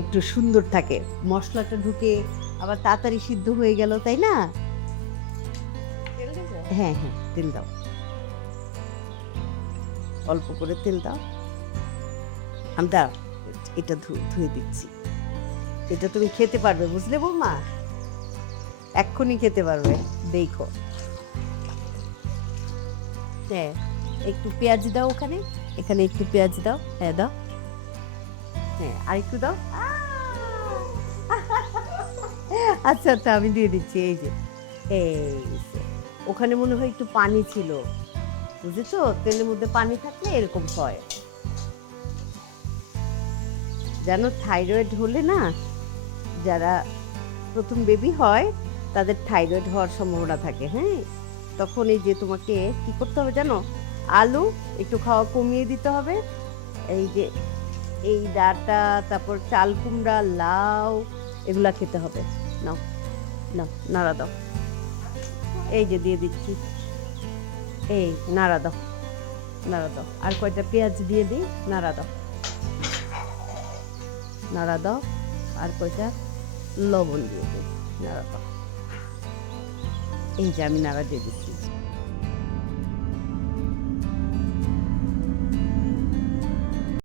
একটু সুন্দর থাকে, মশলাটা ঢুকে আবার তাড়াতাড়ি সিদ্ধ হয়ে গেল, তাই না? তেল দেব? হ্যাঁ, হ্যাঁ, তেল দাও। অল্প করে তেল দাও। দাও, এটা ধুয়ে দিচ্ছি। এটা তুমি খেতে পারবে, বুঝলে বৌমা? এক্ষুনি খেতে পারবে, দেইখো। হ্যাঁ, একটু পেঁয়াজ দাও ওখানে, এখানে একটু পেঁয়াজ দাও। হ্যাঁ, দাও। হ্যাঁ, আরেকটু দাও। আচ্ছা, আচ্ছা, আমি দিয়ে দিচ্ছি, এই যে। এই যে। ওখানে মনে হয় একটু পানি ছিল। বুঝেছো? তেলের মধ্যে পানি থাকলে এরকম হয়। জানো থাইরয়েড হলে না, যারা ১ম বেবি হয় তাদের থাইরয়েড হওয়ার সম্ভাবনা থাকে, হ্যাঁ? তখন এই যে তোমাকে কি করতে হবে জানো? আলু একটু খাওয়া কমিয়ে দিতে হবে। এই যে এই ডাঁটা, তারপর চাল কুমড়া, লাউ এগুলা খেতে হবে। নাও, নাও, নাড়া দাও। এই যে দিয়ে দিচ্ছি। এই নাড়া দাও, নাড়া দাও। আর কয়টা পেঁয়াজ দিয়ে দিই, নাড়া দাও, নাড়া দাও। আর কয়টা লবণ দিয়ে দিই, নাড়া দাও। এই যে আমি নাড়া দিয়ে দিচ্ছি।